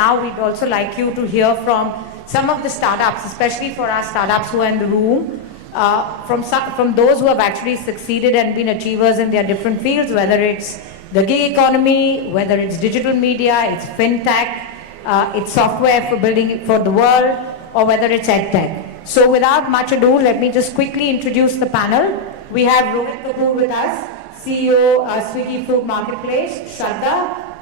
now we'd also like you to hear from some of the startups, especially for our startups who are in the room, from those who have actually succeeded and been achievers in their different fields, whether it's the gig economy, whether it's digital media, it's FinTech, it's software for building it for the world, or whether it's EdTech. So without much ado, let me just quickly introduce the panel. We have Rohit Kapoor with us, CEO, Swiggy Food Marketplace, Shraddha,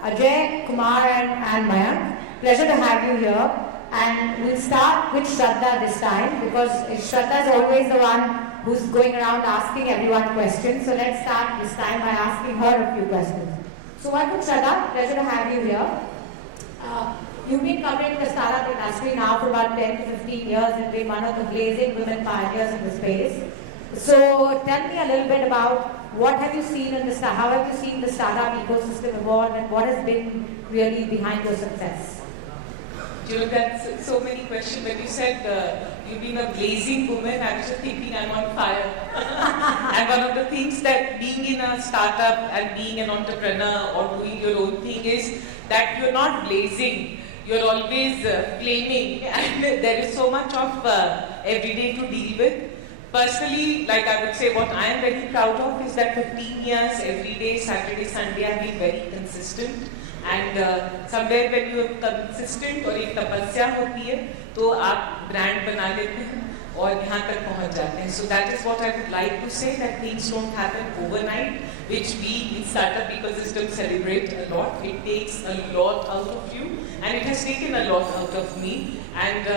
Ajay, Kumar and Mayank. Pleasure to have you here. And we'll start with Shraddha this time because Shraddha is always the one who's going around asking everyone questions. So let's start this time by asking her a few questions. So welcome Shraddha, pleasure to have you here. You've been covering the startup industry now for about 10 to 15 years and been one of the blazing women pioneers in the space. So tell me a little bit about what have you seen in the how have you seen the startup ecosystem evolve and what has been really behind your success? You know, that's so many questions. When you said you've been a blazing woman, I was just thinking I'm on fire. And one of the things that being in a startup and being an entrepreneur or doing your own thing is that you're not blazing. You're always flaming, and there is so much of everyday to deal with. Personally, like I would say, what I am very proud of is that 15 years, every day, Saturday, Sunday, I've been very consistent. And somewhere when you are consistent और एक तपस्या होती है, तो आप brand बना लेते हैं और यहाँ तक पहुँच जाते हैं. So that is what I would like to say, that things don't happen overnight, which we in startup ecosystem celebrate a lot. It takes a lot out of you, and it has taken a lot out of me. And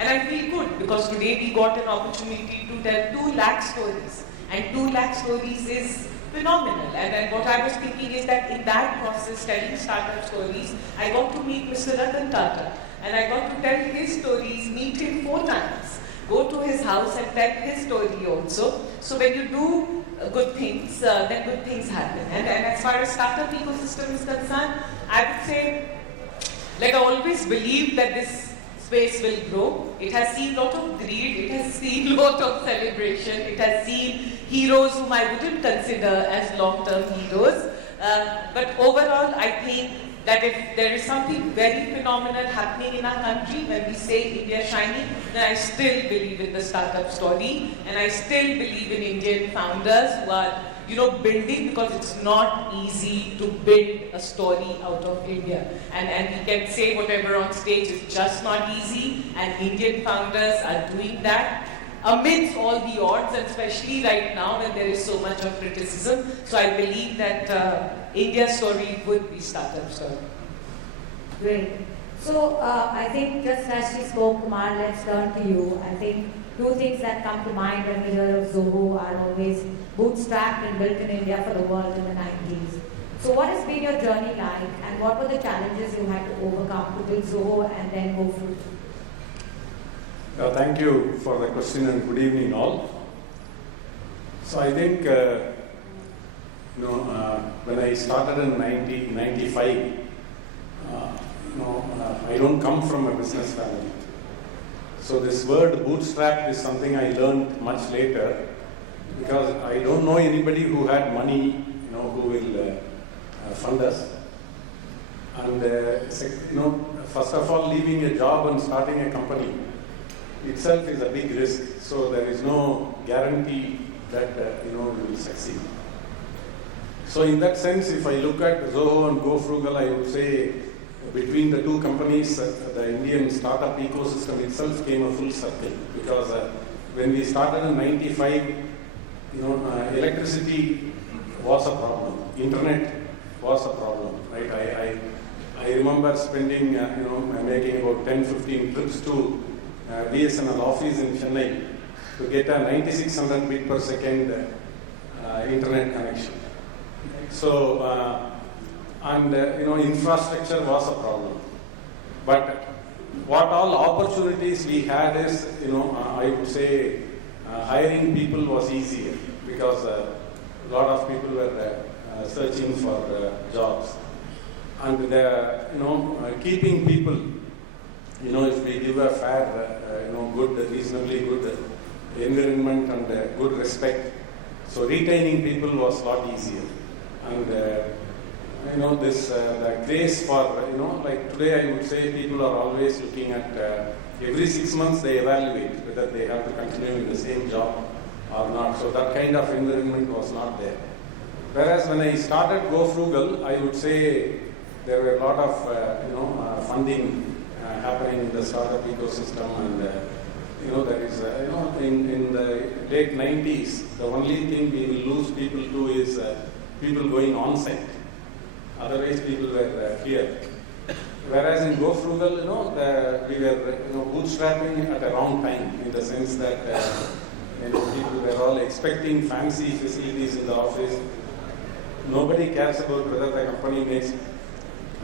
I feel good because today we got an opportunity to tell 2 lakh stories, and 2 lakh stories is phenomenal. And what I was thinking is that in that process, telling startup stories, I got to meet Mr. Ratan Tata, and I got to tell his stories, meet him 4 times, go to his house and tell his story also. So when you do good things, then good things happen. And as far as startup ecosystem is concerned, I would say, like I always believe that this space will grow. It has seen a lot of greed, it has seen a lot of celebration, it has seen heroes whom I wouldn't consider as long-term heroes. But overall, I think that if there is something very phenomenal happening in our country, when we say India shining, then I still believe in the startup story, and I still believe in Indian founders who are, building, because it's not easy to build a story out of India. And we can say whatever on stage is just not easy, and Indian founders are doing that amidst all the odds, and especially right now when there is so much of criticism. So I believe that India's story would be startup story. Great. So I think just as she spoke, Kumar, let's turn to you. I think 2 things that come to mind when we hear of Zoho are always bootstrapped and built in India for the world in the 90s. So what has been your journey like, and what were the challenges you had to overcome to build Zoho and then go through? Thank you for the question and good evening all. So I think, when I started in 1995, I don't come from a business family. So this word bootstrap is something I learned much later, because I don't know anybody who had money, who will fund us. And first of all, leaving a job and starting a company itself is a big risk. So there is no guarantee that you will succeed. So in that sense, if I look at Zoho and GoFrugal, I would say between the 2 companies, the Indian startup ecosystem itself came a full circle, because when we started in 95, electricity was a problem, internet was a problem, right? I remember spending, making about 10-15 trips to BSNL office in Chennai to get a 9600 bit per second internet connection. So, infrastructure was a problem. But what all opportunities we had is, I would say, hiring people was easier, because a lot of people were searching for jobs. And keeping people, if we give a fair, good, reasonably good environment and good respect, so retaining people was a lot easier. And this the craze for, like today I would say people are always looking at every 6 months they evaluate whether they have to continue in the same job or not. So that kind of environment was not there. Whereas when I started Go Frugal, I would say there were a lot of funding happening in the startup ecosystem, and there is in the late 90s the only thing we will lose people to is people going on site. Otherwise people were here. Whereas in Go Frugal, we were bootstrapping at a wrong time, in the sense that people were all expecting fancy facilities in the office. Nobody cares about whether the company makes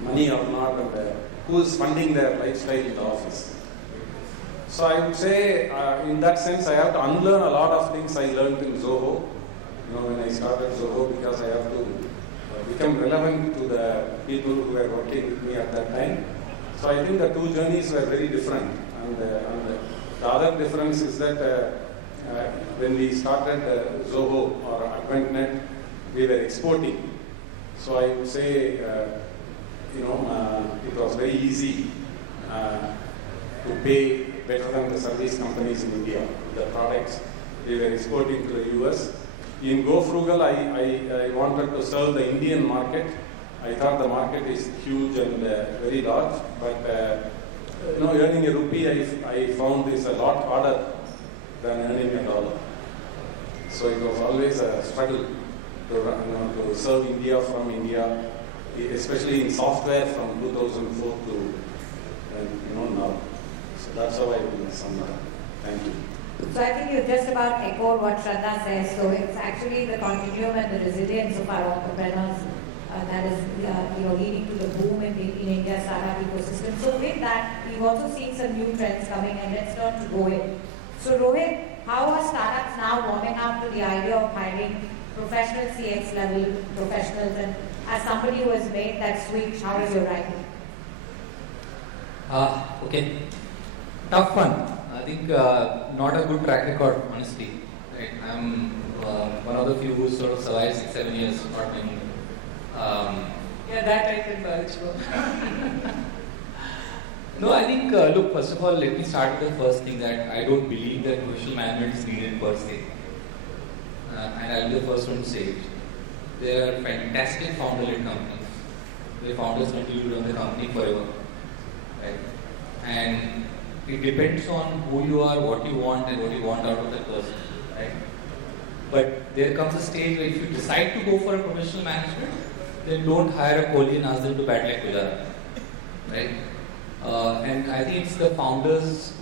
money or not, and who is funding their lifestyle in the office. So I would say, in that sense, I have to unlearn a lot of things I learned in Zoho. When I started Zoho, because I have to become relevant to the people who were working with me at that time. So I think the two journeys were very different. And the other difference is that when we started Zoho or AdventNet, we were exporting. So I would say, it was very easy to pay better than the service companies in India. The products we were exporting to the US. In Go Frugal, I wanted to serve the Indian market. I thought the market is huge and very large, but earning a rupee I found is a lot harder than earning $1. So it was always a struggle to serve India from India, especially in software from 2004 to now. So that's how I will sum up. Thank you. So I think you just about echoed what Shraddha says. So it's actually the continuum and the resilience of our entrepreneurs that is leading to the boom in India's startup ecosystem. So with that, we've also seen some new trends coming, and let's turn to Rohit. So Rohit, how are startups now warming up to the idea of hiring professional CX level professionals, and as somebody who has made that switch, how is your writing? Okay, tough one. I think not a good track record, honestly. Right? I'm one of the few who sort of survived 6-7 years not being. That I can vouch for. No, I think, look, first of all, let me start with the first thing, that I don't believe that professional management is needed per se. And I'll be the first one to say it. There are fantastic founder-led companies where founders continue to run the company forever. Right? And it depends on who you are, what you want, and what you want out of that person. Right? But there comes a stage where if you decide to go for a professional management, then don't hire a colleague and ask them to bat like Gujara. Right? And I think it's the founder's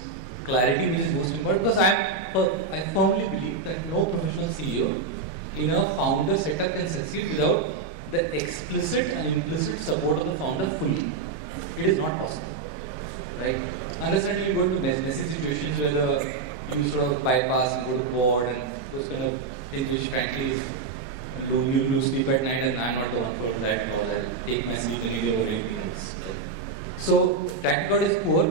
clarity which is most important, because I firmly believe that no professional CEO in a founder setup can succeed without the explicit and implicit support of the founder fully. It is not possible. Right? Understand you go to messy situations where you sort of bypass and go to board and those kind of things which frankly you lose sleep at night, and I'm not the one for that, or I'll take my sleep anyway or anything else. Right? So track record is poor.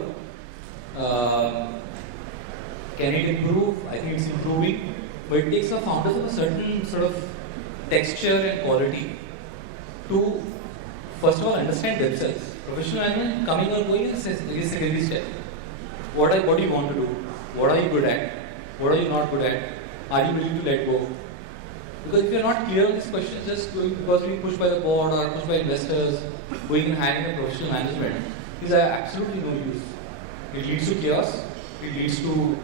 Can it improve? I think it's improving, but it takes a founder of a certain sort of texture and quality to first of all understand themselves. Professional management coming or going is every step. What do you want to do? What are you good at? What are you not good at? Are you willing to let go? Because if you're not clear on these questions, just going because being pushed by the board or pushed by investors, going and hiring a professional management is absolutely no use. It leads to chaos. It leads to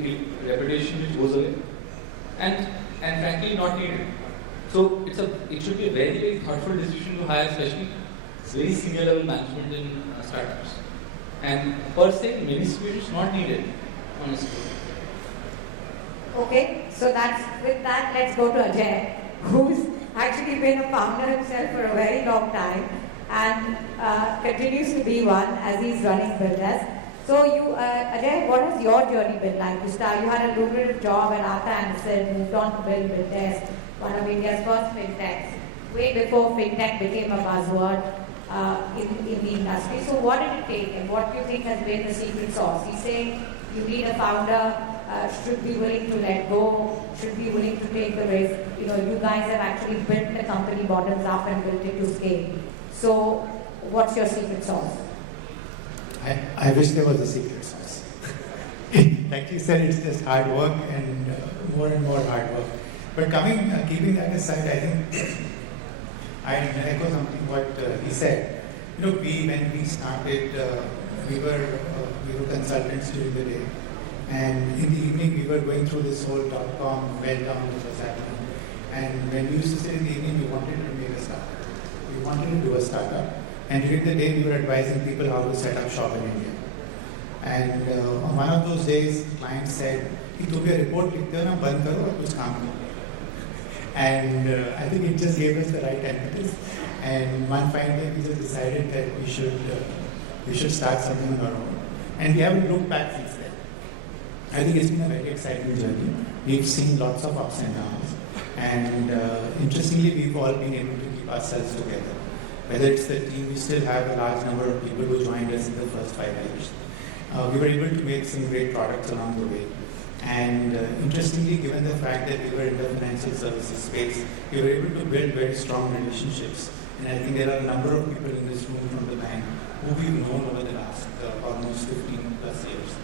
reputation which goes away, and frankly not needed. So it should be a very, very thoughtful decision to hire, especially very senior level management in startups. And per se, in many situations not needed, honestly. Okay, so with that, let's go to Ajay, who's actually been a founder himself for a very long time and continues to be one as he's running BuildDesk. So Ajay, what has your journey been like? You had a lucrative job at Arthur Andersen, moved on to build BuildDesk, one of India's first FinTechs, way before FinTech became a buzzword in the industry. So what did it take, and what do you think has been the secret sauce? You say you need a founder, should be willing to let go, should be willing to take the risk. You guys have actually built the company bottoms up and built it to scale. So what's your secret sauce? I wish there was a secret sauce. Like you said, it's just hard work and more hard work. But keeping that aside, I think I echo something what he said. You know, when we started, we were consultants during the day, and in the evening we were going through this whole .com meltdown which was happening. And when we used to sit in the evening, we wanted to make a startup. We wanted to do a startup, and during the day we were advising people how to set up shop in India. And on one of those days, the client said, "कि तुम ये report लिखते हो ना, बंद करो और कुछ काम करो." And I think it just gave us the right impetus. And one fine day, we just decided that we should start something on our own. And we haven't looked back since then. I think it's been a very exciting journey. We've seen lots of ups and downs. And interestingly, we've all been able to keep ourselves together. Whether it's the team, we still have a large number of people who joined us in the first 5 years. We were able to make some great products along the way. And interestingly, given the fact that we were in the financial services space, we were able to build very strong relationships. And I think there are a number of people in this room from the bank who we've known over the last almost 15 plus years.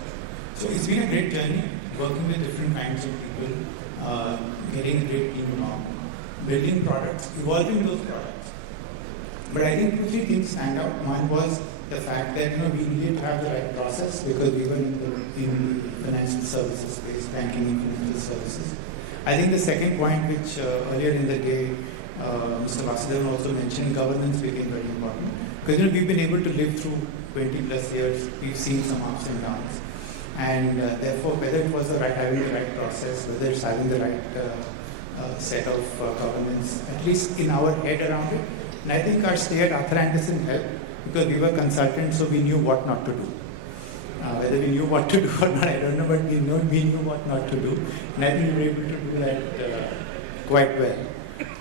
So it's been a great journey, working with different kinds of people, getting a great team along, building products, evolving those products. But I think 2-3 things stand out. One was the fact that we needed to have the right process because we were in the financial services space, banking and financial services. I think the second point, which earlier in the day Mr. Vasudevan also mentioned, governance became very important. Because we've been able to live through 20 plus years, we've seen some ups and downs. And therefore, whether it was having the right process, whether it's having the right set of governance, at least in our head around it. And I think our stay at Arthur Andersen helped because we were consultants, so we knew what not to do. Whether we knew what to do or not, I don't know, but we knew what not to do. And I think we were able to do that quite well.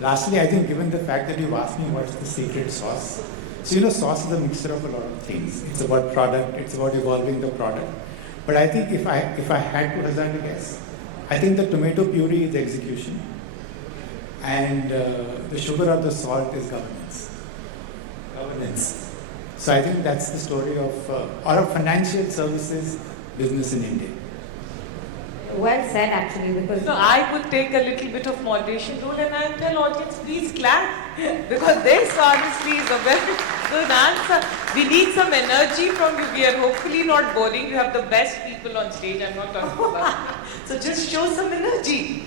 Lastly, I think given the fact that you've asked me what's the secret sauce. So sauce is a mixture of a lot of things. It's about product, it's about evolving the product. But I think if I had to hazard a guess, I think the tomato puree is execution. And the sugar or the salt is governance. So I think that's the story of our financial services business in India. Well said, actually, because So I would take a little bit of moderation rule and I'll tell audience, please clap. Because this honestly is a very good answer. We need some energy from you. We are hopefully not boring. You have the best people on stage. I'm not talking about. So just show some energy.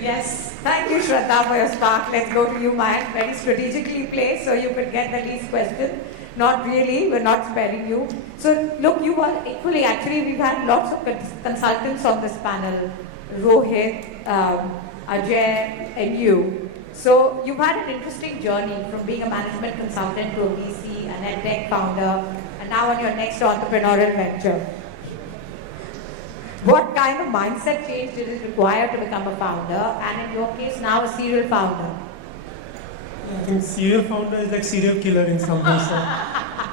Yes. thank you, Shraddha, for your spark. Let's go to you, Mayank. Very strategically placed, so you could get the least question. Not really, we're not sparing you. So look, you are equally, actually we've had lots of consultants on this panel, Rohit, Ajay and you. So you've had an interesting journey from being a management consultant to a VC, an EdTech founder, and now on your next entrepreneurial venture. What kind of mindset change did it require to become a founder, and in your case now a serial founder? I think serial founder is like serial killer in some ways. So.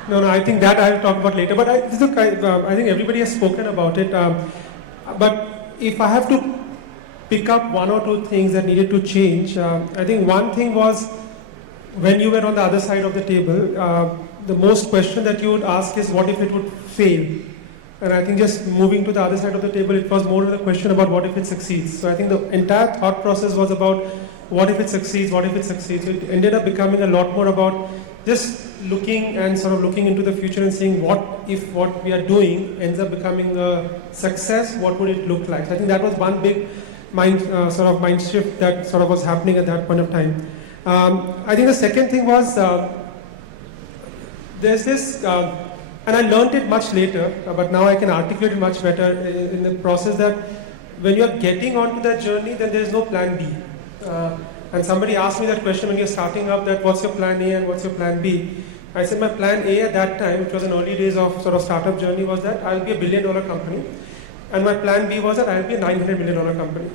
No, I think that I'll talk about later. But I think everybody has spoken about it. But if I have to pick up one or two things that needed to change, I think one thing was when you were on the other side of the table, the most question that you would ask is what if it would fail? And I think just moving to the other side of the table, it was more of a question about what if it succeeds. So I think the entire thought process was about what if it succeeds, what if it succeeds. So it ended up becoming a lot more about just looking into the future and seeing what if what we are doing ends up becoming a success, what would it look like. So I think that was one big mind shift that sort of was happening at that point of time. I think the second thing was there's this, and I learned it much later, but now I can articulate it much better in the process that when you're getting onto that journey, then there is no plan B. And somebody asked me that question when you're starting up, that what's your plan A and what's your plan B? I said my plan A at that time, which was in early days of sort of startup journey, was that I'll be $1 billion company. And my plan B was that I'll be a $900 million company.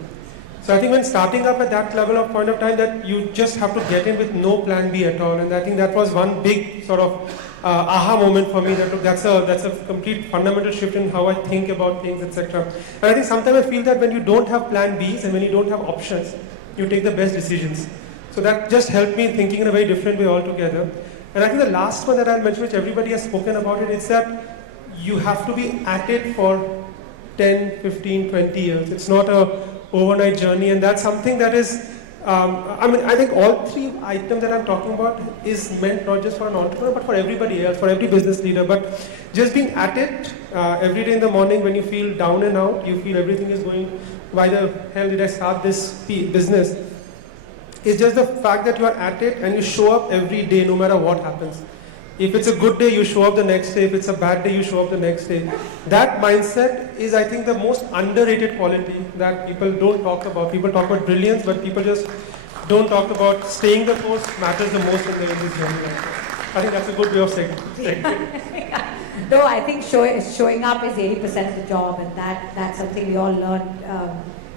So I think when starting up at that level of point of time, that you just have to get in with no plan B at all. And I think that was one big sort of aha moment for me, that look, that's a complete fundamental shift in how I think about things, etc. And I think sometimes I feel that when you don't have plan Bs and when you don't have options, you take the best decisions. So that just helped me thinking in a very different way altogether. And I think the last one that I'll mention, which everybody has spoken about it, is that you have to be at it for 10, 15, 20 years. It's not a overnight journey, and that's something that is, I think all three items that I'm talking about is meant not just for an entrepreneur, but for everybody else, for every business leader. But just being at it every day in the morning when you feel down and out, you feel everything is going, why the hell did I start this business? It's just the fact that you are at it and you show up every day no matter what happens. If it's a good day, you show up the next day. If it's a bad day, you show up the next day. That mindset is, I think, the most underrated quality that people don't talk about. People talk about brilliance, but people just don't talk about staying the course matters the most in this journey. I think that's a good way of saying it. Though I think showing up is 80% of the job, and that's something we all learn.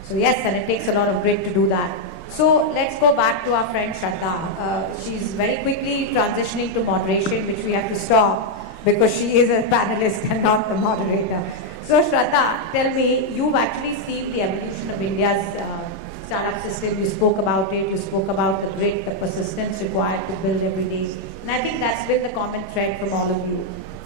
So yes, and it takes a lot of grit to do that. So let's go back to our friend Shraddha. She's very quickly transitioning to moderation, which we have to stop because she is a panelist and not the moderator. So Shraddha, tell me, you've actually seen the evolution of India's startup system. You spoke about it. You spoke about the grit, the persistence required to build every day. And I think that's been the common thread from all of you.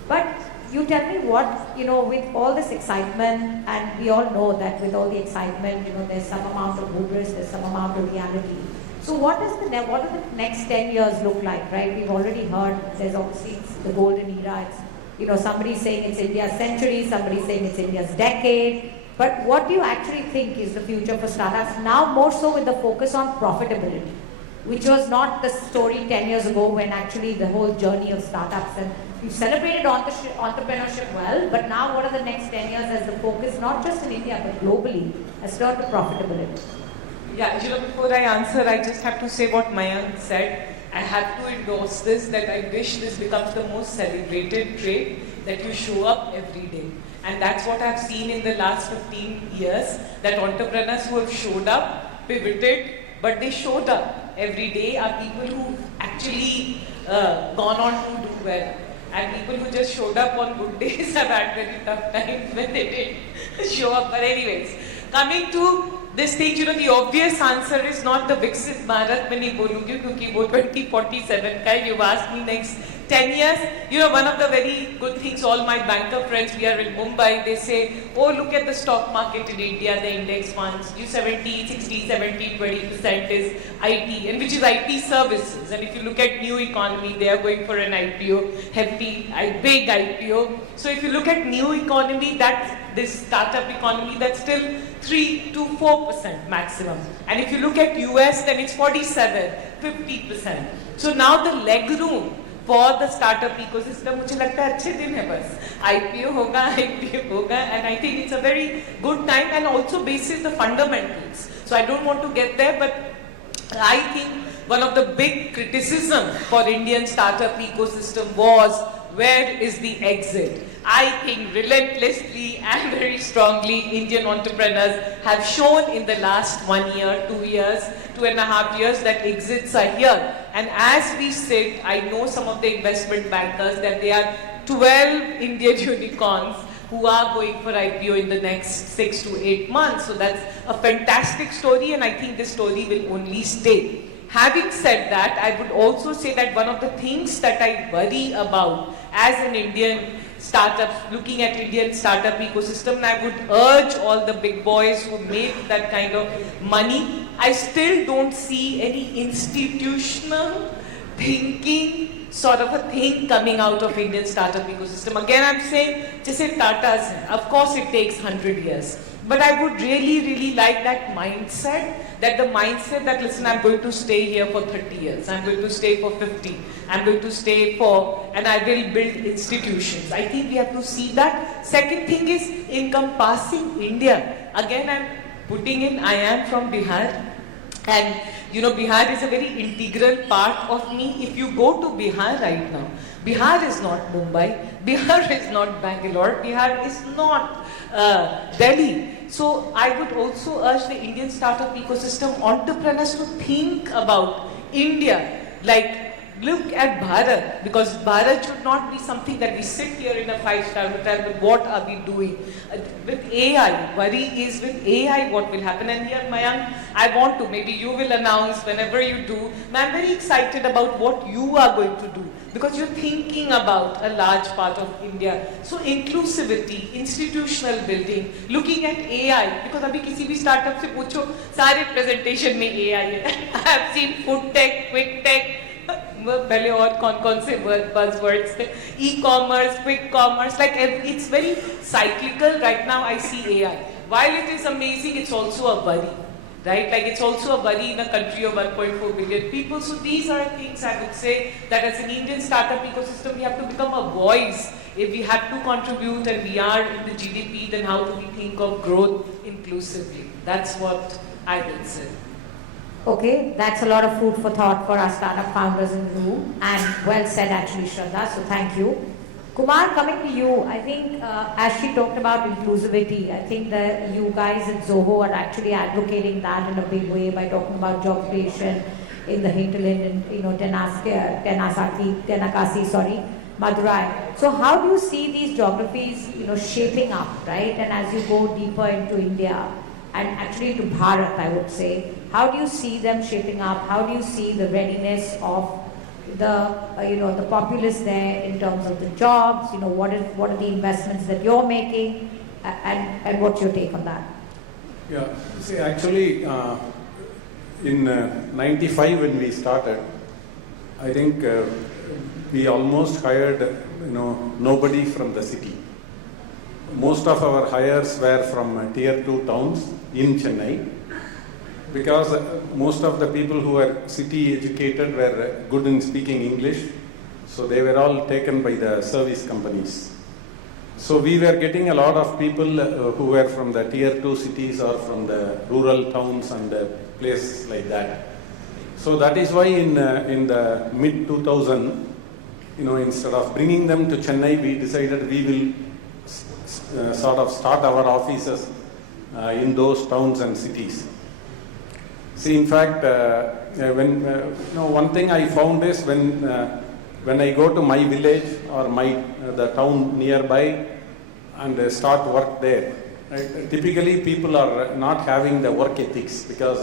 But you tell me what, with all this excitement, and we all know that with all the excitement, there's some amount of hubris, there's some amount of reality. So what do the next 10 years look like, right? We've already heard there's obviously the golden era. It's, somebody's saying it's India's century, somebody's saying it's India's decade. But what do you actually think is the future for startups now, more so with the focus on profitability, which was not the story 10 years ago when actually the whole journey of startups, and we've celebrated entrepreneurship well, but now what are the next 10 years as the focus, not just in India, but globally, as to profitability? Yeah, before I answer, I just have to say what Mayank said. I have to endorse this, that I wish this becomes the most celebrated trait, that you show up every day. And that's what I've seen in the last 15 years, that entrepreneurs who have showed up, pivoted, but they showed up every day are people who've actually gone on to do well. And people who just showed up on good days have had very tough times when they didn't show up. But anyways, coming to this thing, the obvious answer is not the Viksit Bharat mein nahi bolungi, kyunki wo 2047 ka hai. You've asked me next 10 years. One of the very good things, all my banker friends, we are in Mumbai, they say, oh, look at the stock market in India, the index funds, 70, 60, 70, 20% is IT, and which is IT services. And if you look at new economy, they are going for an IPO, hefty, big IPO. So if you look at new economy, that's this startup economy, that's still 3 to 4% maximum. And if you look at US, then it's 47, 50%. So now the leg room for the startup ecosystem, मुझे लगता है अच्छे दिन है बस. IPO होगा, and I think it's a very good time, and also basis the fundamentals. So I don't want to get there, but I think one of the big criticism for Indian startup ecosystem was, where is the exit? I think relentlessly and very strongly Indian entrepreneurs have shown in the last 1 year, 2 years, 2.5 years that exits are here. And as we sit, I know some of the investment bankers that there are 12 Indian unicorns who are going for IPO in the next 6 to 8 months. So that's a fantastic story, and I think this story will only stay. Having said that, I would also say that one of the things that I worry about as an Indian startup, looking at Indian startup ecosystem, and I would urge all the big boys who make that kind of money, I still don't see any institutional thinking sort of a thing coming out of Indian startup ecosystem. Again, I'm saying, just say Tata's, of course it takes 100 years. But I would really, really like that mindset, that listen, I'm going to stay here for 30 years, I'm going to stay for 50, I'm going to stay for, and I will build institutions. I think we have to see that. Second thing is encompassing India. Again, I'm putting in, I am from Bihar, and Bihar is a very integral part of me. If you go to Bihar right now, Bihar is not Mumbai, Bihar is not Bangalore, Bihar is not Delhi. So I would also urge the Indian startup ecosystem entrepreneurs to think about India, like look at Bharat, because Bharat should not be something that we sit here in a 5-star hotel, but what are we doing? With AI, worry is with AI what will happen. And here, Mayank, I want to, maybe you will announce whenever you do, I'm very excited about what you are going to do. because you're thinking about a large part of India. So inclusivity, institutional building, looking at AI, because abhi kisi bhi startup se pucho, सारे presentation में AI है. I have seen food tech, quick tech, पहले और कौन से buzzwords थे, e-commerce, quick commerce, like it's very cyclical. Right now I see AI. While it is amazing, it's also a worry. Right? Like it's also a worry in a country of 1.4 billion people. So these are things I would say that as an Indian startup ecosystem, we have to become a voice. If we have to contribute and we are in the GDP, then how do we think of growth inclusively? That's what I will say. Okay, that's a lot of food for thought for our startup founders in the room, and well said actually, Shraddha, so thank you. Kumar, coming to you, I think as she talked about inclusivity, I think that you guys at Zoho are actually advocating that in a big way by talking about job creation in the hinterland and Tenakasi, Madurai. So how do you see these geographies, shaping up, right? And as you go deeper into India and actually to Bharat, I would say, how do you see them shaping up? How do you see the readiness of the populace there in terms of the jobs? What are the investments that you're making, and what's your take on that? Yeah, see, actually, in '95 when we started, I think we almost hired, nobody from the city. Most of our hires were from tier 2 towns in Chennai, because most of the people who were city educated were good in speaking English, so they were all taken by the service companies. So we were getting a lot of people who were from the tier 2 cities or from the rural towns and places like that. So that is why in the mid 2000, instead of bringing them to Chennai, we decided we will sort of start our offices in those towns and cities. See, in fact, one thing I found is when I go to my village or the town nearby and start work there, right, typically people are not having the work ethics, because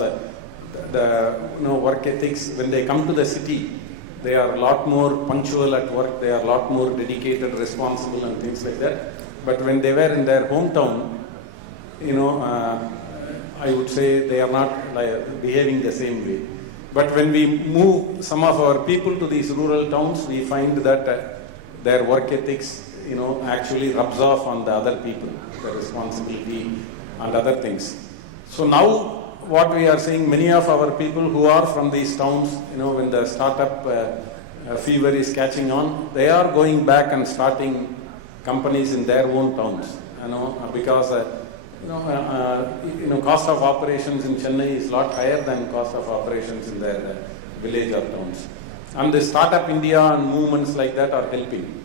the work ethics, when they come to the city, they are a lot more punctual at work, they are a lot more dedicated, responsible and things like that. But when they were in their hometown, I would say they are not behaving the same way. But when we move some of our people to these rural towns, we find that their work ethics, actually rubs off on the other people, the responsibility and other things. So now what we are seeing, many of our people who are from these towns, when the startup fever is catching on, they are going back and starting companies in their own towns, because cost of operations in Chennai is a lot higher than cost of operations in their village or towns. And the Startup India and movements like that are helping.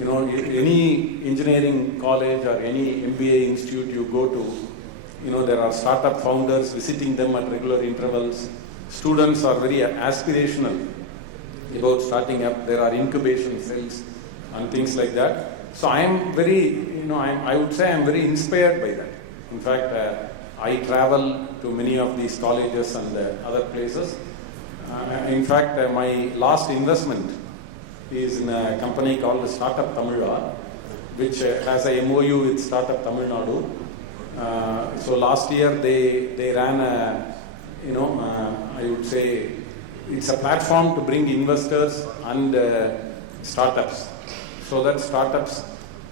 Any engineering college or any MBA institute you go to, there are startup founders visiting them at regular intervals. Students are very aspirational about starting up. There are incubation cells and things like that. So I am very, I would say I am very inspired by that. In fact, I travel to many of these colleges and other places. In fact, my last investment is in a company called Startup Tamil Nadu, which has a MOU with Startup Tamil Nadu. So last year they ran I would say it's a platform to bring investors and startups, so that startups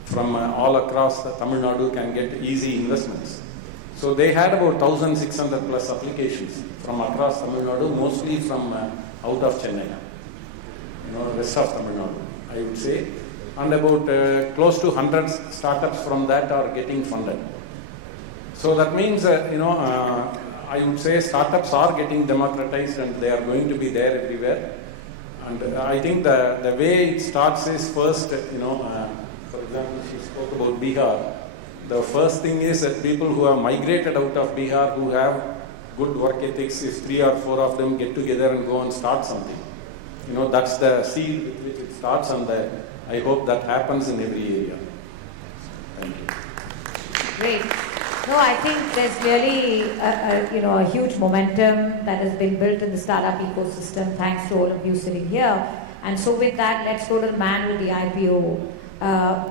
from all across Tamil Nadu can get easy investments. So they had about 1,600 plus applications from across Tamil Nadu, mostly from out of Chennai, rest of Tamil Nadu, I would say. And about close to 100 startups from that are getting funded. So that means, I would say startups are getting democratized and they are going to be there everywhere. And I think the way it starts is first, for example, she spoke about Bihar. The first thing is that people who have migrated out of Bihar, who have good work ethics, if 3 or 4 of them get together and go and start something, that's the seed with which it starts, and I hope that happens in every area. Thank you. Great. No, I think there's really a huge momentum that has been built in the startup ecosystem, thanks to all of you sitting here. And so with that, let's go to the man with the IPO.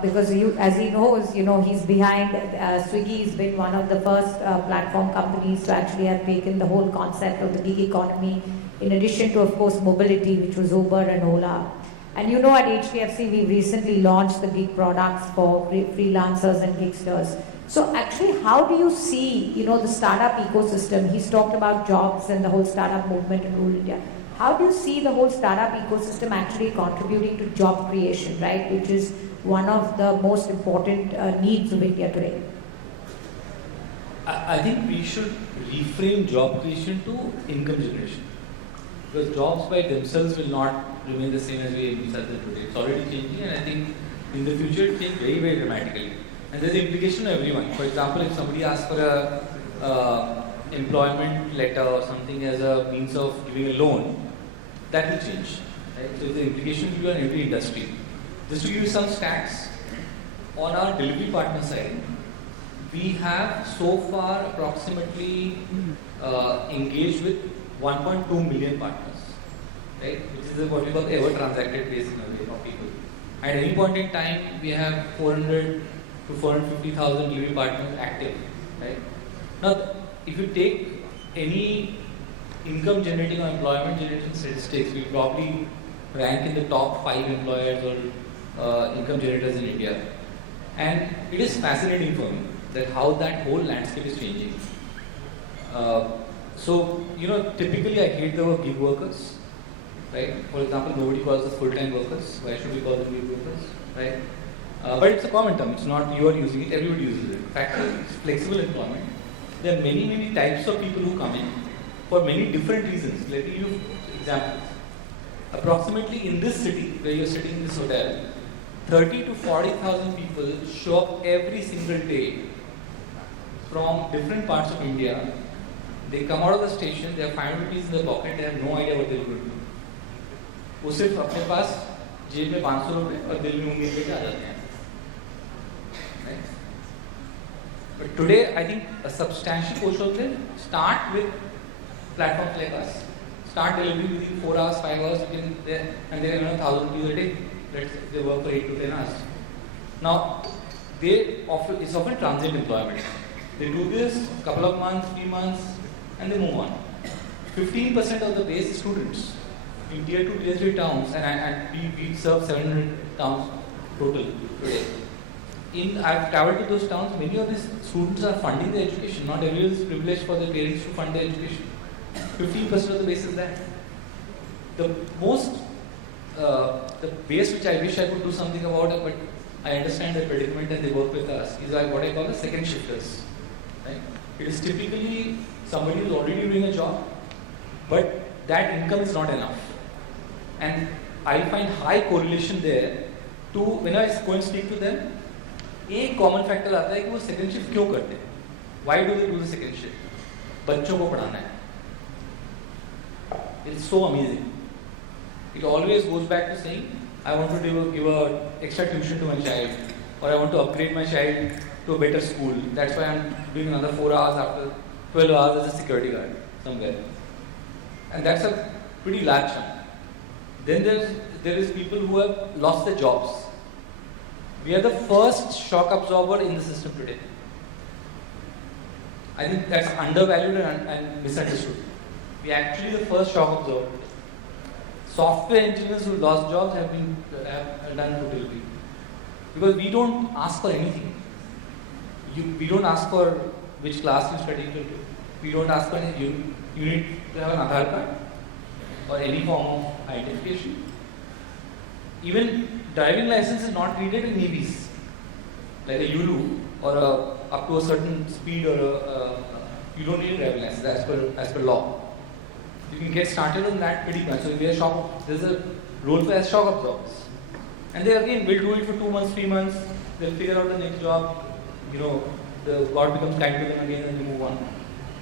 Because as he knows, he's behind Swiggy. Has been one of the first platform companies to actually have taken the whole concept of the gig economy, in addition to, of course, mobility, which was Uber and Ola. And at HDFC, we recently launched the gig products for freelancers and gigsters. So actually, how do you see, the startup ecosystem? He's talked about jobs and the whole startup movement in rural India. How do you see the whole startup ecosystem actually contributing to job creation, right? Which is one of the most important needs of India today. I think we should reframe job creation to income generation. Because jobs by themselves will not remain the same as we envisage them today. It's already changing, and I think in the future it will change very, very dramatically. And there's an implication to everyone. For example, if somebody asks for a employment letter or something as a means of giving a loan, that will change. Right? So the implication will be on every industry. Just to give you some stats, on our delivery partner side, we have so far approximately engaged with 1.2 million partners, right? Which is what we call the ever transacted base in a way of people. At any point in time, we have 400 to 450,000 delivery partners active, right? Now, if you take any income generating or employment generating statistics, we probably rank in the top 5 employers or income generators in India. And it is fascinating for me that how that whole landscape is changing. So, typically I hate the word gig workers, right? For example, nobody calls us full-time workers. Why should we call them gig workers, right? But it's a common term. It's not you are using it, everybody uses it. In fact, it's flexible employment. There are many, many types of people who come in for many different reasons. Let me give you examples. Approximately in this city, where you're sitting in this hotel, 30 to 40,000 people show up every single day from different parts of India. They come out of the station, they have 500 rupees in their pocket, they have no idea what they're going to do. वो सिर्फ अपने पास जेब में 500 रुपए और दिल में उम्मीद लेके आ जाते हैं. But today, I think a substantial portion of them start with platforms like us. Start delivering within 4 hours, 5 hours, and they earn 1,000 rupees a day. They work for 8 to 10 hours. Now, it's often transient employment. They do this a couple of months, 3 months, and they move on. 15% of the base is students in tier 2, tier 3 towns, and we serve 700 towns total today. I've traveled to those towns. Many of these students are funding their education. Not everyone is privileged for their parents to fund their education. 15% of the base is that. The base which I wish I could do something about it, but I understand the predicament and they work with us, is what I call the second shifters. Right? It is typically somebody who is already doing a job, but that income is not enough. And I find high correlation there to when I go and speak to them. एक common factor आता है कि वो second shift क्यों करते हैं. Why do they do the second shift? बच्चों को पढ़ाना है. It's so amazing. It always goes back to saying I want to give a extra tuition to my child, or I want to upgrade my child to a better school. That's why I'm doing another 4 hours after 12 hours as a security guard somewhere. And that's a pretty large chunk. Then there is people who have lost their jobs. We are the first shock absorber in the system today. I think that's undervalued and misunderstood. We are actually the first shock absorber. Software engineers who lost jobs have done totally. Because we don't ask for anything. We don't ask for which class you studied. We don't ask for anything. You need to have an Aadhaar card or any form of identification. Even driving license is not needed in EVs, like a Yulu or up to a certain speed, or you don't need a driving license as per law. You can get started on that pretty much. So there's a role for as shock absorbers, and they again will do it for 2 months, 3 months. They'll figure out the next job. The God becomes kind to them again, and they move on.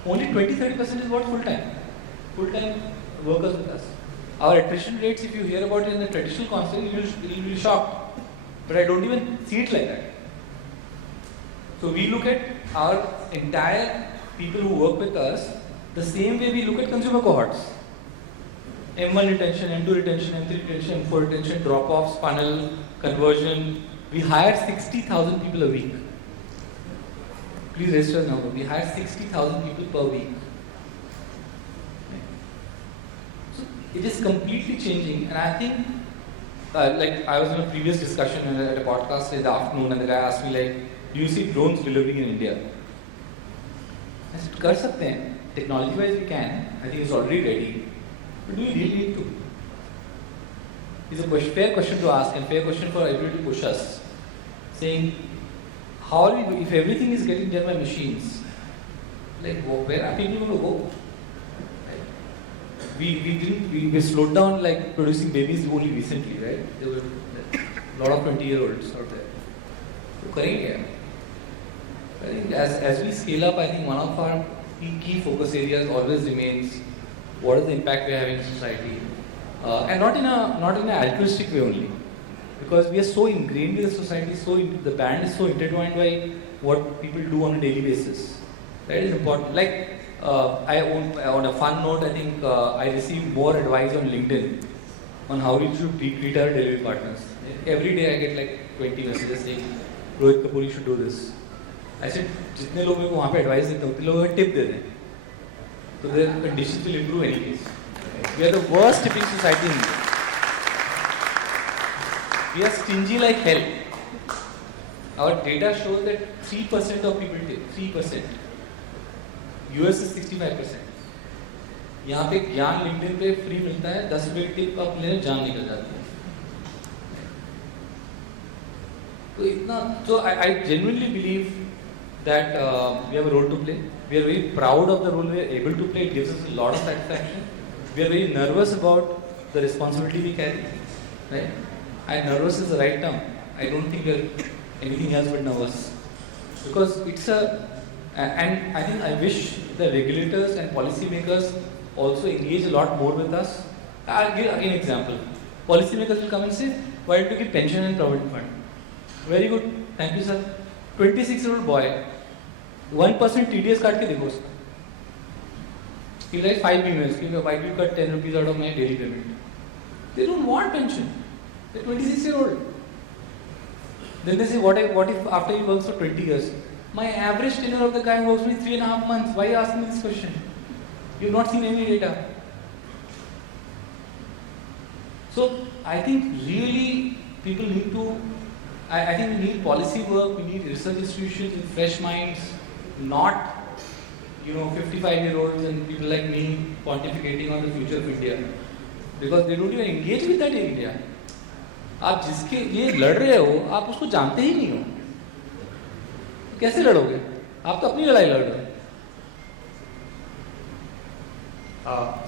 Only 20-30% is what full-time workers with us. Our attrition rates, if you hear about it in the traditional concept, you'll be shocked. But I don't even see it like that. So we look at our entire people who work with us the same way we look at consumer cohorts. M1 retention, M2 retention, M3 retention, M4 retention, drop-offs, funnel, conversion. We hire 60,000 people a week. Please register the number. We hire 60,000 people per week. So it is completely changing, and I think, like I was in a previous discussion at a podcast in the afternoon, and the guy asked me like, "Do you see drones delivering in India?" I said, "Kar sakte hain. Technology-wise, we can. I think it's already ready. But do we really need to?" It's a fair question to ask, and fair question for everybody to push us, saying, how are we, if everything is getting done by machines, like where are people going to go? We slowed down like producing babies only recently, right? There were a lot of 20-year-olds out there. So karenge. I think as we scale up, I think one of our key focus areas always remains what is the impact we are having in society, and not in an altruistic way only, because we are so ingrained in the society, the band is so intertwined by what people do on a daily basis. That is important. Like on a fun note, I think I receive more advice on LinkedIn on how we should treat our delivery partners. Every day I get like 20 messages saying, "Rohit Kapoor, you should do this." I said, जितने लोग मेरे को वहाँ पे advice देते हैं, उतने लोग टिप दे दें, तो their conditions will improve anyways. We are the worst tipping society in India. We are stingy like hell. Our data shows that 3% of people tip. 3%. US is 65%. यहाँ पे ज्ञान LinkedIn पे फ्री मिलता है, 10 रुपए टिप आप लेने जान निकल जाती है. तो इतना, so I genuinely believe that we have a role to play. We are very proud of the role we are able to play. It gives us a lot of satisfaction. We are very nervous about the responsibility we carry. Right? And nervous is the right term. I don't think we are anything else but nervous. Because it's and I think I wish the regulators and policymakers also engage a lot more with us. I'll give again an example. Policymakers will come and say, "Why don't you give pension and provident fund?" Very good. Thank you, sir. 26-year-old boy, 1% TDS काट के देखो उसका. He writes 5 emails. Why do you cut 10 rupees out of my daily payment? They don't want pension. They're 26-year-old. Then they say, what if after he works for 20 years? My average tenure of the guy works for 3.5 months. Why are you asking me this question? You've not seen any data. So I think really people need to, I think we need policy work, we need research institutions with fresh minds, not 55-year-olds and people like me pontificating on the future of India, because they don't even engage with that area. आप जिसके लिए लड़ रहे हो, आप उसको जानते ही नहीं हो, कैसे लड़ोगे? आप तो अपनी लड़ाई लड़ रहे हो.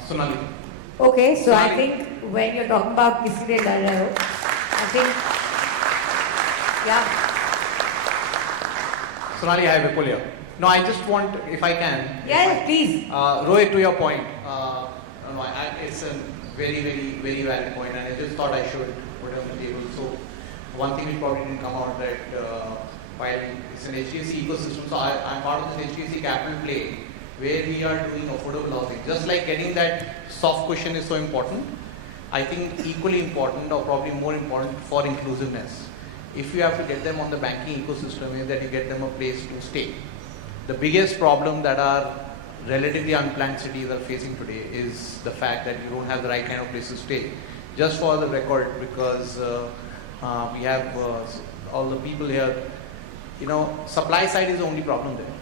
Sonali. Okay, so I think when you're talking about किसी लिए लड़ रहे हो, I think, yeah. Sonali, I have Vipul here. No, I just want, if I can. Yeah, please. Rohit, to your point, it's a very, very, very valid point, and I just thought I should put it on the table. So, one thing which probably didn't come out that while it's an HDFC ecosystem, so I'm part of this HDFC capital play where we are doing affordable housing. Just like getting that soft cushion is so important, I think equally important or probably more important for inclusiveness. If you have to get them on the banking ecosystem, is that you get them a place to stay. The biggest problem that our relatively unplanned cities are facing today is the fact that you don't have the right kind of place to stay. Just for the record, because we have all the people here, supply side is the only problem there.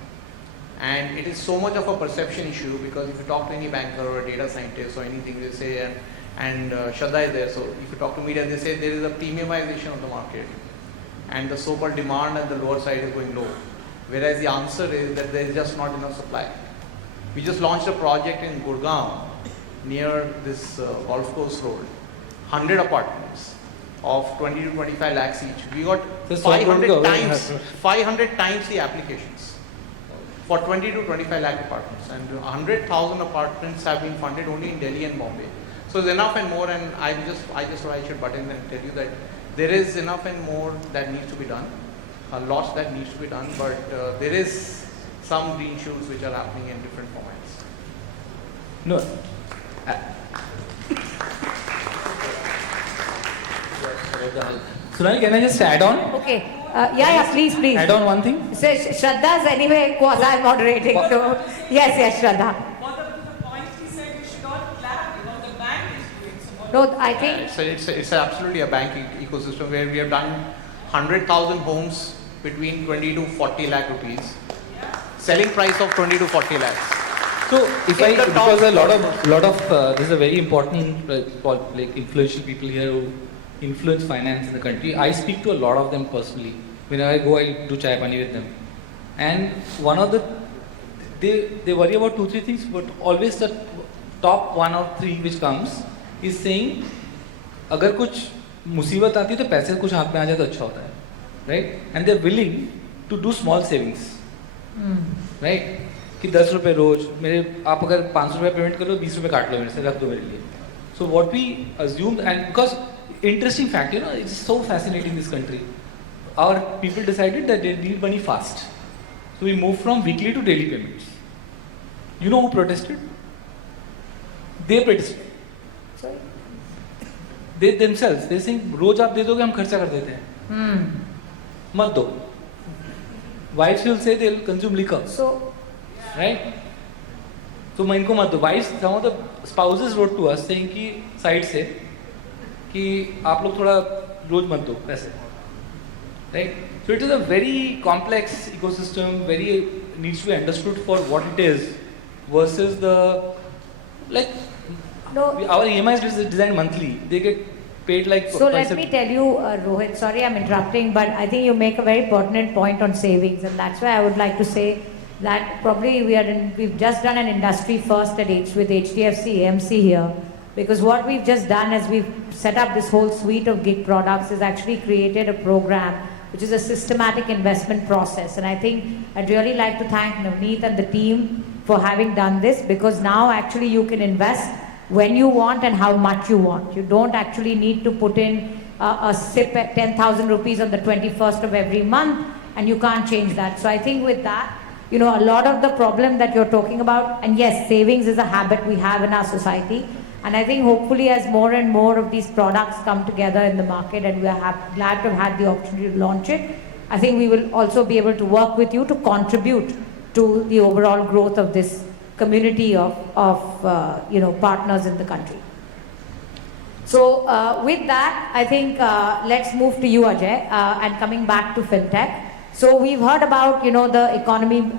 And it is so much of a perception issue, because if you talk to any banker or a data scientist or anything, they say, and Shraddha is there, so if you talk to media, they say there is a premiumization of the market and the so-called demand at the lower side is going low. Whereas the answer is that there is just not enough supply. We just launched a project in Gurgaon near this golf course road, 100 apartments of 20 to 25 lakhs each. We got 500 times the applications for 20 to 25 lakh apartments, and 100,000 apartments have been funded only in Delhi and Bombay. So there's enough and more, and I just thought I should butt in and tell you that there is enough and more that needs to be done. Lots that needs to be done, but there is some green shoots which are happening in different formats. No. Sonali, can I just add on? Okay. Yeah, please. Add on one thing? So Shraddha's anyway quasi-moderating. So yes, Shraddha. The point he said, you should all clap because the bank is doing so. No, I think It's absolutely a banking ecosystem where we have done 100,000 homes between 20 to 40 lakh rupees. Selling price of 20 to 40 lakhs. So if I, because a lot of there's a very important like influential people here who influence finance in the country. I speak to a lot of them personally. Whenever I go, I do chai pani with them. And one of the, they worry about 2-3 things, but always the top 1 or 3 which comes is saying, अगर कुछ मुसीबत आती है तो पैसे कुछ हाथ में आ जाए तो अच्छा होता है, right? And they're willing to do small savings, right? कि 10 रुपए रोज मेरे आप अगर 500 रुपए पेमेंट करो 20 रुपए काट लो मेरे से रख दो मेरे लिए. So what we assumed, and because interesting fact, you know, it's so fascinating this country. Our people decided that they need money fast. So we moved from weekly to daily payments. You know who protested? They protested. sorry. They themselves, they're saying, रोज आप दे दोगे हम खर्चा कर देते हैं. मत दो. Wives will say they'll consume liquor. So Right? So मैं इनको मत दो. Wives, some of the spouses wrote to us saying कि side से कि आप लोग थोड़ा रोज मत दो पैसे. Right? So it is a very complex ecosystem, very needs to be understood for what it is versus the, like, no. our EMI is designed monthly. They get paid like. So let me tell you, Rohit, sorry I'm interrupting, but I think you make a very pertinent point on savings, and that's why I would like to say that probably we've just done an industry first with HDFC AMC here, because what we've just done is we've set up this whole suite of gig products, is actually created a program which is a systematic investment process, and I think I'd really like to thank Navneet and the team for having done this, because now actually you can invest when you want and how much you want. You don't actually need to put in a SIP at 10,000 rupees on the 21st of every month, and you can't change that. So I think with that, you know, a lot of the problem that you're talking about, and yes, savings is a habit we have in our society, and I think hopefully as more and more of these products come together in the market, and we are glad to have had the opportunity to launch it, I think we will also be able to work with you to contribute to the overall growth of this community of you know, partners in the country. So with that, I think let's move to you, Ajay, and coming back to FinTech. So we've heard about, you know, the economy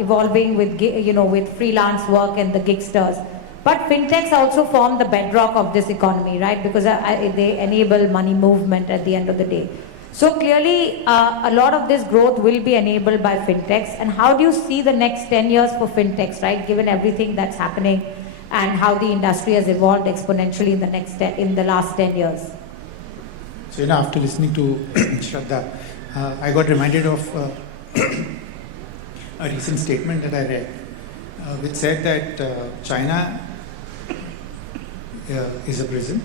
evolving with, you know, with freelance work and the gigsters. But FinTechs also form the bedrock of this economy, right? Because they enable money movement at the end of the day. So clearly, a lot of this growth will be enabled by FinTechs. And how do you see the next 10 years for FinTechs, right? Given everything that's happening and how the industry has evolved exponentially in the last 10 years. So, you know, after listening to Shraddha, I got reminded of a recent statement that I read, which said that China is a prison.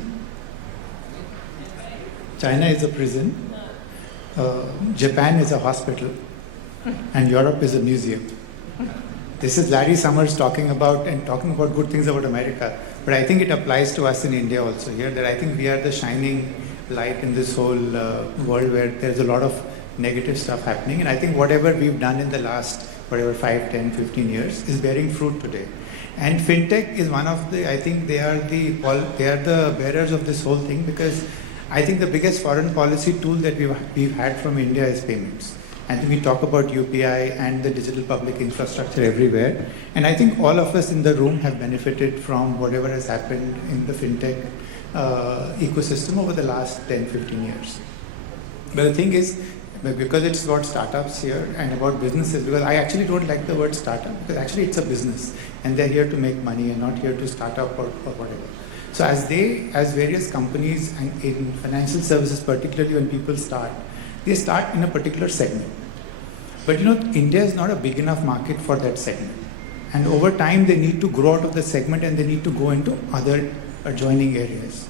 China is a prison. Japan is a hospital, and Europe is a museum. This is Larry Summers talking about good things about America. But I think it applies to us in India also here, that I think we are the shining light in this whole world where there's a lot of negative stuff happening. And I think whatever we've done in the last, 5, 10, 15 years is bearing fruit today. And FinTech is one of the, I think they are the bearers of this whole thing, because I think the biggest foreign policy tool that we've had from India is payments. And we talk about UPI and the digital public infrastructure everywhere. And I think all of us in the room have benefited from whatever has happened in the FinTech ecosystem over the last 10, 15 years. But the thing is, because it's about startups here and about businesses, because I actually don't like the word startup, because actually it's a business and they're here to make money and not here to start up or whatever. So as various companies and in financial services, particularly when people start, they start in a particular segment. But you know, India is not a big enough market for that segment. And over time, they need to grow out of the segment and they need to go into other adjoining areas.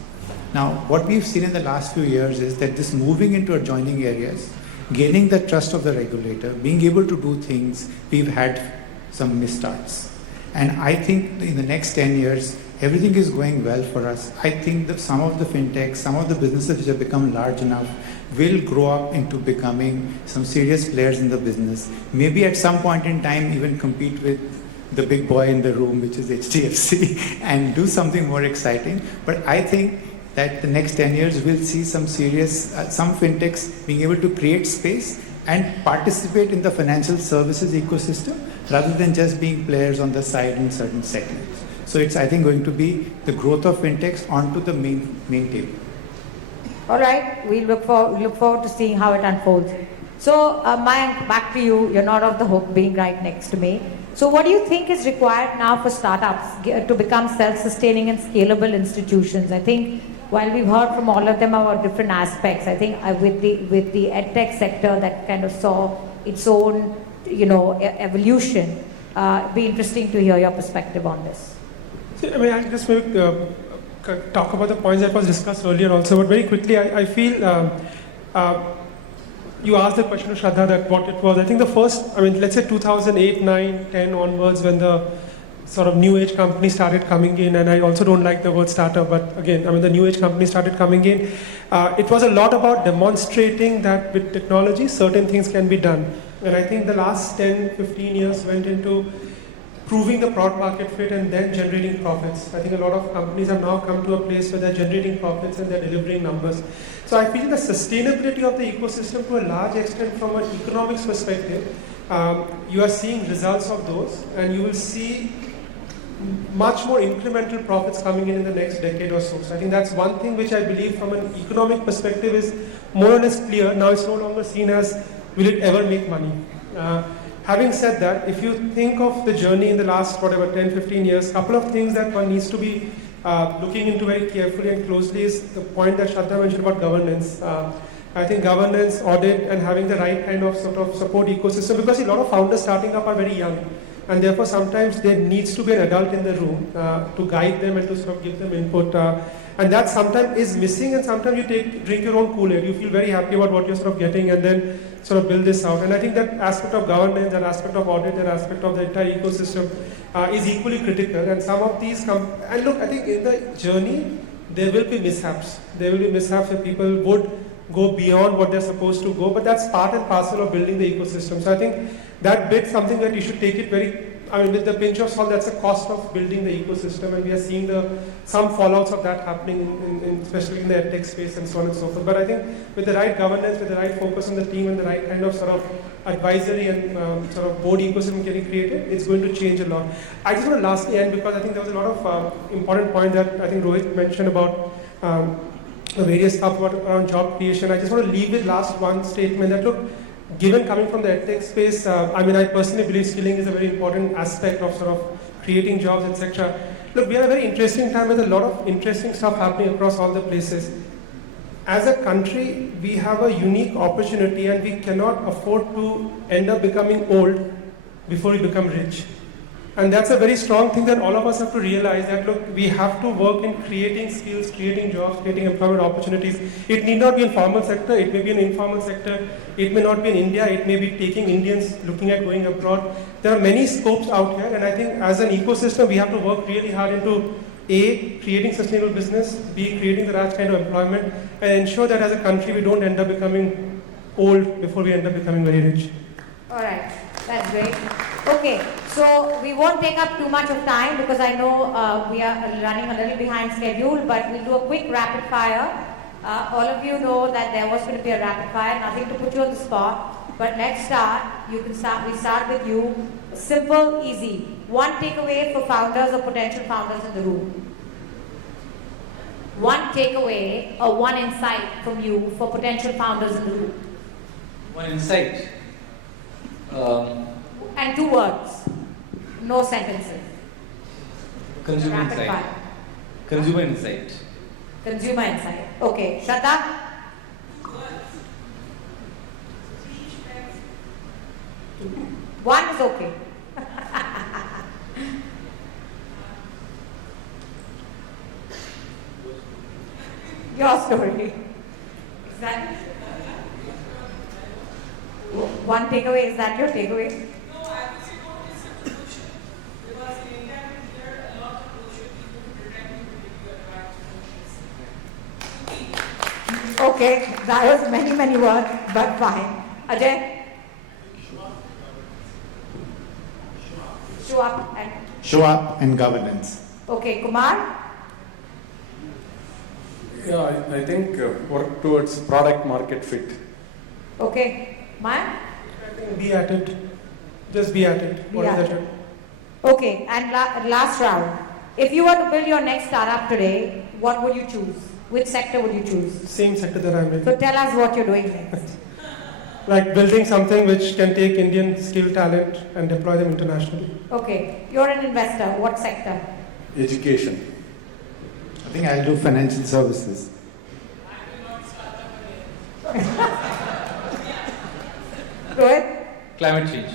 Now, what we've seen in the last few years is that this moving into adjoining areas, gaining the trust of the regulator, being able to do things, we've had some misstarts. And I think in the next 10 years, everything is going well for us. I think that some of the fintechs, some of the businesses which have become large enough will grow up into becoming some serious players in the business. Maybe at some point in time even compete with the big boy in the room, which is HDFC, and do something more exciting. But I think that the next 10 years we'll see some serious, some fintechs being able to create space and participate in the financial services ecosystem rather than just being players on the side in certain segments. So it's, I think, going to be the growth of fintechs onto the main table. All right, we look forward to seeing how it unfolds. So, Mayank, back to you. You're not off the hook being right next to me. So what do you think is required now for startups to become self-sustaining and scalable institutions? I think while we've heard from all of them about different aspects, I think with the edtech sector that kind of saw its own, evolution, it'd be interesting to hear your perspective on this. So, I mean, I just maybe talk about the points that was discussed earlier also, but very quickly, I feel you asked the question to Shraddha that what it was. I think the first, let's say 2008, 9, 10 onwards, when the sort of new age companies started coming in, and I also don't like the word startup, but again, the new age companies started coming in. It was a lot about demonstrating that with technology, certain things can be done. And I think the last 10, 15 years went into proving the product market fit and then generating profits. I think a lot of companies have now come to a place where they're generating profits and they're delivering numbers. So I feel the sustainability of the ecosystem to a large extent from an economics perspective, you are seeing results of those, and you will see much more incremental profits coming in the next decade or so. So I think that's one thing which I believe from an economic perspective is more or less clear. Now it's no longer seen as will it ever make money. Having said that, if you think of the journey in the last, 10, 15 years, a couple of things that one needs to be looking into very carefully and closely is the point that Shraddha mentioned about governance. I think governance, audit, and having the right kind of sort of support ecosystem, because a lot of founders starting up are very young, and therefore sometimes there needs to be an adult in the room to guide them and to sort of give them input. And that sometimes is missing, and sometimes you drink your own Kool-Aid. You feel very happy about what you're sort of getting and then sort of build this out. And I think that aspect of governance, that aspect of audit, that aspect of the entire ecosystem is equally critical. And some of these and look, I think in the journey, there will be mishaps. There will be mishaps where people would go beyond what they're supposed to go, but that's part and parcel of building the ecosystem. So I think that bit's something that you should take it very, with the pinch of salt. That's the cost of building the ecosystem, and we are seeing some fallouts of that happening, especially in the edtech space and so on and so forth. But I think with the right governance, with the right focus on the team, and the right kind of sort of advisory and sort of board ecosystem getting created, it's going to change a lot. I just want to lastly end, because I think there was a lot of important point that I think Rohit mentioned about the various stuff around job creation. I just want to leave with last one statement that, look, given coming from the edtech space, I personally believe skilling is a very important aspect of sort of creating jobs, etc. Look, we are at a very interesting time with a lot of interesting stuff happening across all the places. As a country, we have a unique opportunity, and we cannot afford to end up becoming old before we become rich. And that's a very strong thing that all of us have to realize, that look, we have to work in creating skills, creating jobs, creating employment opportunities. It need not be in formal sector, it may be an informal sector, it may not be in India, it may be taking Indians looking at going abroad. There are many scopes out here, and I think as an ecosystem, we have to work really hard into A, creating sustainable business, B, creating the right kind of employment, and ensure that as a country, we don't end up becoming old before we end up becoming very rich. All right, that's great. Okay, so we won't take up too much of time, because I know we are running a little behind schedule, but we'll do a quick rapid fire. All of you know that there was going to be a rapid fire, nothing to put you on the spot, but let's start. We start with you. Simple, easy. One takeaway for founders or potential founders in the room. One takeaway or one insight from you for potential founders in the room. One insight. And 2 words. No sentences. Consumer Rapid insight. fire. Consumer insight. Consumer insight. Okay. Shraddha? One is okay. Your story. Is that one takeaway? Is that your takeaway? No, I would say don't miss the pollution. Because in India, we hear a lot of pollution, people Okay, that was many words, but fine. Ajay? Show up and... Show up and governance. Okay, Kumar? Yeah, I think work towards product market fit. Okay, Maya? I think be at it. Just be at it. Be What at is it. it? Okay, and last round. If you were to build your next startup today, what would you choose? Which sector would you choose? Same sector that I'm in. So tell us what you're doing next. Like building something which can take Indian skill talent and deploy them internationally. Okay, you're an investor. What sector? Education. I think I'll do financial services. Rohit? Climate change.